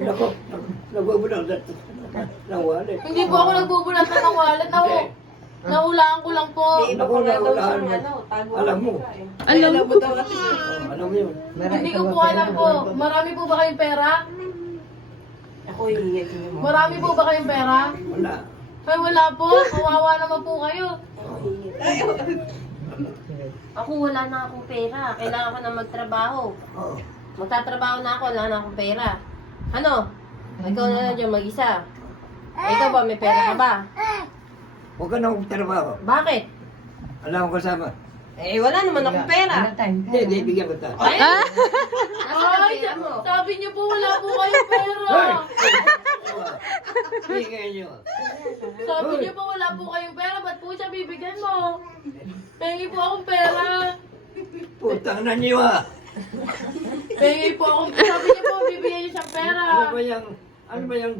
Nako, nagbubulang ng wallet. Hindi po ako nagbubulat ng wallet. Nahulaan ko lang po. May iba pa nga daw siyang tago. Alam mo. Alam mo daw kasi. Alam mo yun. Hindi ko po alam po. Marami po ba kayong pera? Ako hihingi mo. Marami po ba kayong pera? Wala. Ay wala po. Kawawa naman po kayo. Ako wala na akong pera. Kailangan ko na magtrabaho. Oo. Magtatrabaho na ako, wala na akong pera. Ano? Ikaw na lang dyan mag-isa. Ikaw ba, may pera ka ba? Huwag ka na magtrabaho. Bakit? Wala akong kasama. Eh, wala naman akong pera. Hindi, bigyan ko ta. Ay! Nasaan ang Ay, pera mo? sabi niyo po wala po kayong pera. Bigyan nyo. Sabi niyo po wala po kayong pera. Ba't po siya bibigyan mo? Pengi po akong pera. Putang na niyo ah. Pengi po akong... Sabi niyo po bibigyan niyo siyang pera. Ano ba yung